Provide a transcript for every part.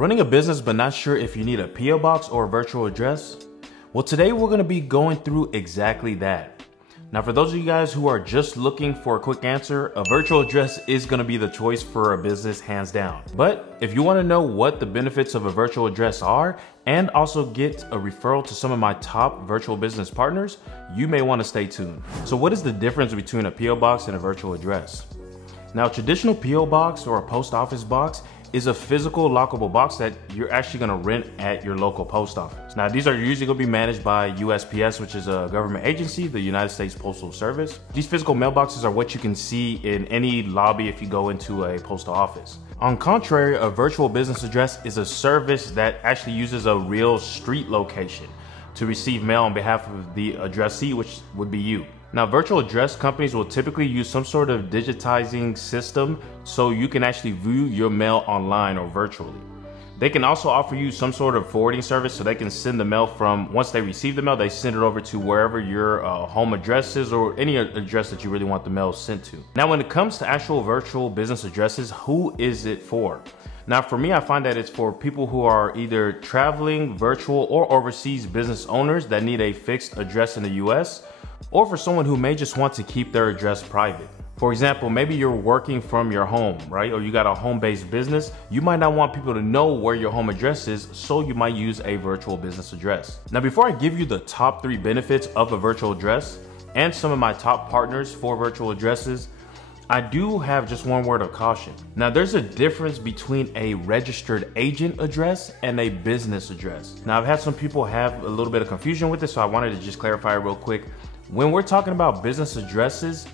Running a business but not sure if you need a PO box or a virtual address? Well, today we're going to be going through exactly that. Now, for those of you guys who are just looking for a quick answer, a virtual address is going to be the choice for a business hands down. But if you want to know what the benefits of a virtual address are and also get a referral to some of my top virtual business partners, you may want to stay tuned. So what is the difference between a PO box and a virtual address? Now, a traditional PO box or a post office box is a physical lockable box that you're actually gonna rent at your local post office. Now, these are usually gonna be managed by USPS, which is a government agency, the United States Postal Service. These physical mailboxes are what you can see in any lobby if you go into a postal office. On contrary, a virtual business address is a service that actually uses a real street location to receive mail on behalf of the addressee, which would be you. Now, virtual address companies will typically use some sort of digitizing system so you can actually view your mail online or virtually. They can also offer you some sort of forwarding service so they can send the mail from, once they receive the mail, they send it over to wherever your home address is or any address that you really want the mail sent to. Now, when it comes to actual virtual business addresses, who is it for? Now, for me, I find that it's for people who are either traveling, virtual, or overseas business owners that need a fixed address in the US, or for someone who may just want to keep their address private. For example, maybe you're working from your home, right? Or you got a home-based business. You might not want people to know where your home address is, so you might use a virtual business address. Now, before I give you the top 3 benefits of a virtual address and some of my top partners for virtual addresses, I do have just one word of caution. Now, there's a difference between a registered agent address and a business address. Now, I've had some people have a little bit of confusion with this, so I wanted to just clarify real quick. When we're talking about business addresses,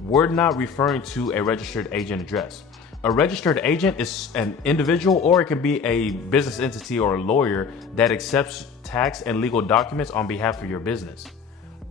we're not referring to a registered agent address. A registered agent is an individual, or it can be a business entity or a lawyer that accepts tax and legal documents on behalf of your business.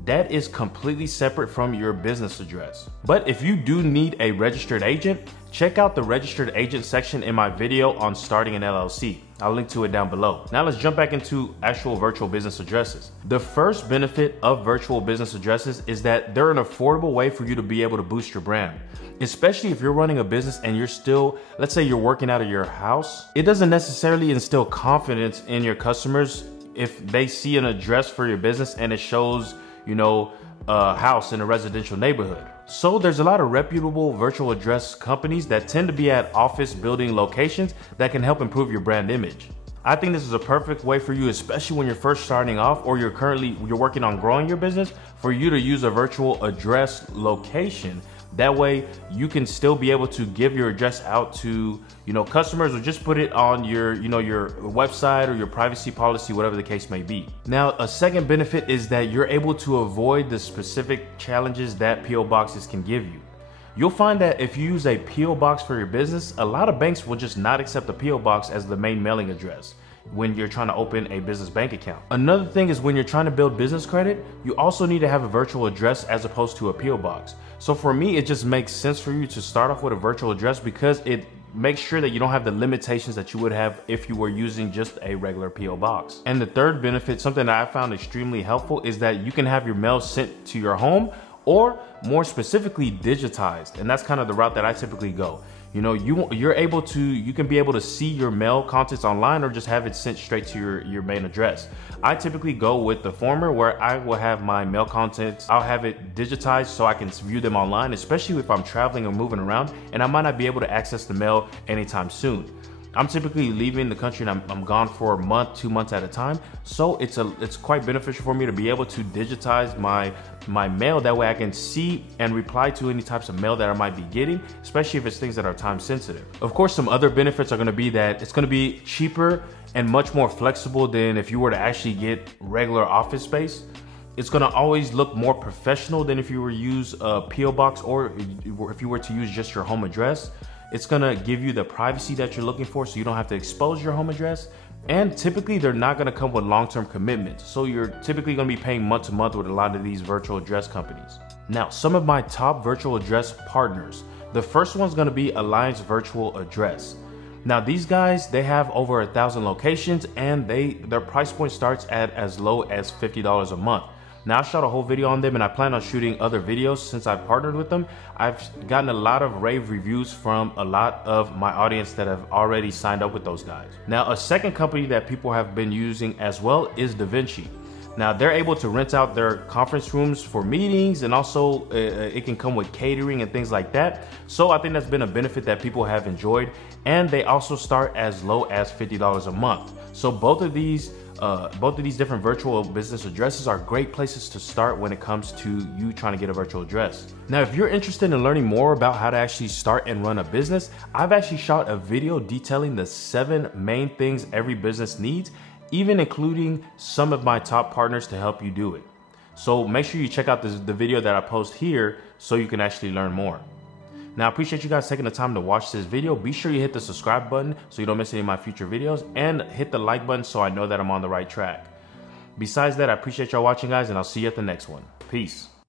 That is completely separate from your business address. But if you do need a registered agent, check out the registered agent section in my video on starting an LLC. I'll link to it down below. Now let's jump back into actual virtual business addresses. The first benefit of virtual business addresses is that they're an affordable way for you to be able to boost your brand. Especially if you're running a business and you're still, let's say you're working out of your house, it doesn't necessarily instill confidence in your customers if they see an address for your business and it shows, you know, a house in a residential neighborhood. So there's a lot of reputable virtual address companies that tend to be at office building locations that can help improve your brand image. I think this is a perfect way for you, especially when you're first starting off or you're working on growing your business, for you to use a virtual address location. That way you can still be able to give your address out to, customers, or just put it on your, your website or your privacy policy, whatever the case may be. Now, a second benefit is that you're able to avoid the specific challenges that PO boxes can give you. You'll find that if you use a PO box for your business, a lot of banks will just not accept the PO box as the main mailing address when you're trying to open a business bank account. Another thing is when you're trying to build business credit, you also need to have a virtual address as opposed to a PO box. So for me, it just makes sense for you to start off with a virtual address because it makes sure that you don't have the limitations that you would have if you were using just a regular PO box. And the third benefit, something that I found extremely helpful, is that you can have your mail sent to your home, or more specifically digitized. And that's kind of the route that I typically go. You can be able to see your mail contents online or just have it sent straight to your main address. I typically go with the former, where I will have my mail contents, I'll have it digitized so I can view them online, especially if I'm traveling or moving around and I might not be able to access the mail anytime soon. I'm typically leaving the country and I'm gone for a month, 2 months at a time. So it's quite beneficial for me to be able to digitize my mail. That way I can see and reply to any types of mail that I might be getting, especially if it's things that are time sensitive. Of course, some other benefits are gonna be that it's gonna be cheaper and much more flexible than if you were to actually get regular office space. It's gonna always look more professional than if you were to use a PO box or if you were to use just your home address. It's gonna give you the privacy that you're looking for so you don't have to expose your home address. And typically they're not gonna come with long-term commitments. So you're typically gonna be paying month to month with a lot of these virtual address companies. Now, some of my top virtual address partners. The first one's gonna be Alliance Virtual Address. Now these guys, they have over 1,000 locations and their price point starts at as low as $50 a month. Now I shot a whole video on them and I plan on shooting other videos since I've partnered with them. I've gotten a lot of rave reviews from a lot of my audience that have already signed up with those guys. Now a second company that people have been using as well is DaVinci. Now they're able to rent out their conference rooms for meetings, and also it can come with catering and things like that. So I think that's been a benefit that people have enjoyed. And they also start as low as $50 a month. So both of these different virtual business addresses are great places to start when it comes to you trying to get a virtual address. Now, if you're interested in learning more about how to actually start and run a business, I've actually shot a video detailing the 7 main things every business needs, even including some of my top partners to help you do it. So make sure you check out the video that I post here so you can actually learn more. Now, I appreciate you guys taking the time to watch this video. Be sure you hit the subscribe button so you don't miss any of my future videos, and hit the like button so I know that I'm on the right track. Besides that, I appreciate y'all watching, guys, and I'll see you at the next one. Peace.